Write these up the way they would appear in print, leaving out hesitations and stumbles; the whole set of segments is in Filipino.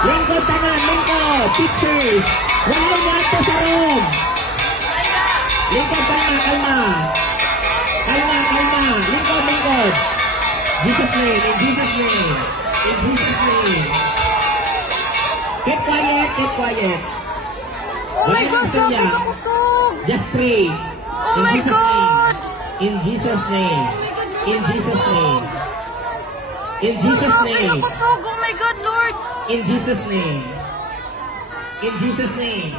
Lingkod tanan, lingkod. Teachers. Wala mo ato sa room. Lingkod, kalma, kalma. Kalma, kalma. Lingkod, lingkod. Jesus name, in Jesus name. In Jesus name. Keep quiet, keep quiet. Oh my gosh, grabe niya. ka kusog! Just pray. Oh my God! In Jesus' name. In Jesus' name. In Oh, Jesus' grabe ka name. kusog! Oh my God, Lord! In Jesus' name. In Jesus' name.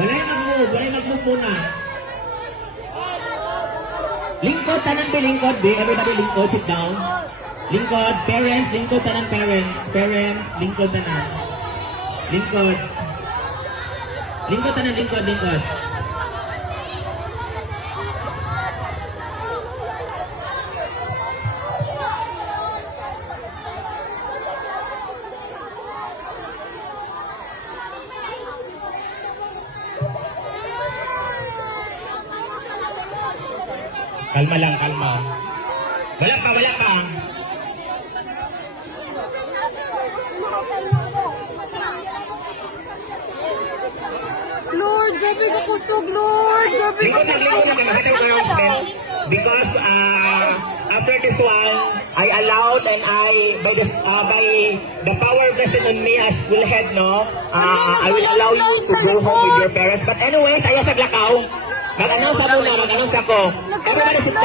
Walay mag-move muna. Lingkod, tanan be, lingkod be. Everybody lingkod, sit down. Lingkod, parents, lingkod, tanan parents. Parents, lingkod, tanan. Lingkod. Lingkod, tanan, lingkod, lingkod. Kalma lang, kalma. Wala ka, wala ka. Lord, grabe ka kusog, Lord! Grabe ka Lingkod kusog! lang, magandang announcement. Because after this one, I allowed and by the power vested on me as school head, no, I will allow you to go home with your parents. But anyways, ayaw sa Glakaw. Mag-announce ako. Everybody sit down.